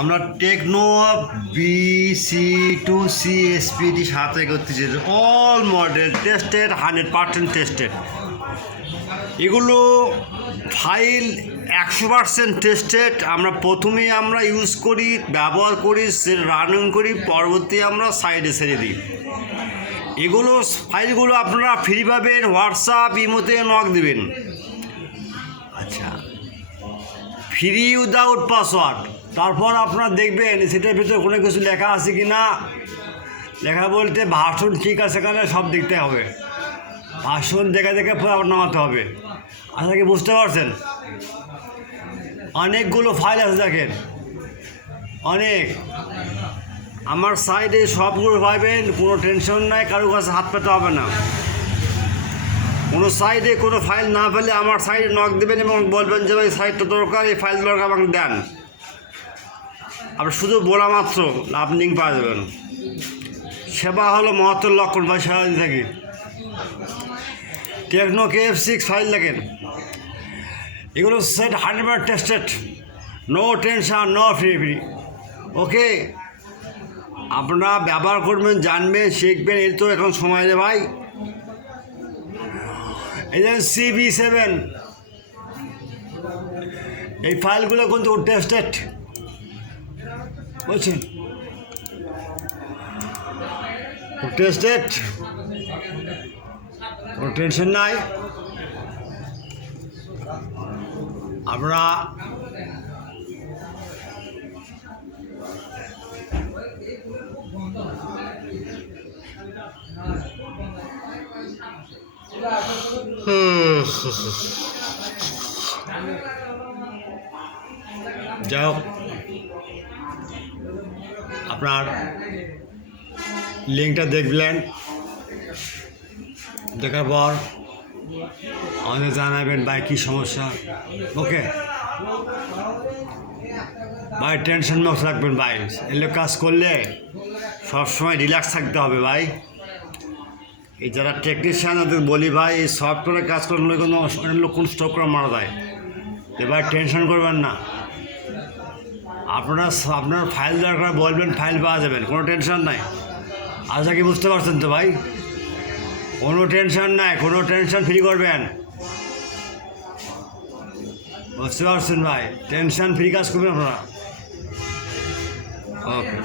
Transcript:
আমরা Tecno BC2CSPD 731, all model tested, 100% tested. এগুলো file 100% tested. আমরা প্রথমেই ইউজ করি, ব্যবহার করি, রানিং করি, পরবর্তী আমরা সাইডে ছেড়ে দিই। এগুলো ফাইলগুলো আপনারা ফ্রি পাবেন, হোয়াটসঅ্যাপ ইমোতে নক দেবেন। আচ্ছা, ফ্রি উইদাউট পাসওয়ার্ড। তারপর আপনারা দেখবেন সেটার ভিতরে কোনো কিছু লেখা আছে কি না। লেখা বলতে ভাষণ ঠিক আছে কিনা সব দেখতে হবে। ভাষণ দেখে দেখে পরে আবার নামাতে হবে। আচ্ছা, কি বুঝতে পারছেন? অনেকগুলো ফাইল আছে দেখেন, অনেক। আমার সাইডে সবগুলো পাবেন, কোনো টেনশন নাই, কারো কাছে হাত পেতে হবে না। কোনো সাইডে কোনো ফাইল না পেলে আমার সাইডে নক দেবেন এবং বলবেন যে ভাই সাইডটা দরকার, এই ফাইল দরকার, আমাকে দেন। আপনি শুধু বলা মাত্র আপনি পাওয়া যাবেন। সেবা হলো মহত্তর লক্ষণ, ভাই সারাদিন থাকি। টেকনো KG6 ফাইল দেখেন, এগুলো set 100% tested, no tension, no free. Okay, আপনারা ব্যবহার করবেন, জানবেন, শিখবেন। এই তো এখন সময় রে ভাই। এই যে CB7, এই ফাইলগুলো কিন্তু টেস্টেড, বুঝছেন? টেস্টেড, কোনো টেনশন নাই। আমরা যাই হোক, আপনার লিঙ্কটা দেখলেন, দেখার পর আমাদের জানাবেন ভাই কী সমস্যা। ওকে ভাই, টেনশন মুক্ত রাখবেন ভাই। এগুলো কাজ করলে সবসময় রিল্যাক্স থাকতে হবে ভাই। এই যারা টেকনিশিয়ান ওদের বলি ভাই, এই সফটওয়্যারে কাজ করলে কোনো অনেক লোক কোন স্টক করে মারা যায়। এবার টেনশন করবেন না, আপনার ফাইল দরকার বলবেন, ফাইল পাওয়া যাবেন, কোনো টেনশন নাই। আচ্ছা, কি বুঝতে পারছেন তো ভাই? কোনো টেনশন নাই, কোনো টেনশন ফ্রি করবেন, বুঝতে পারছেন ভাই? টেনশন ফ্রি কাজ করবেন আপনারা। ওকে।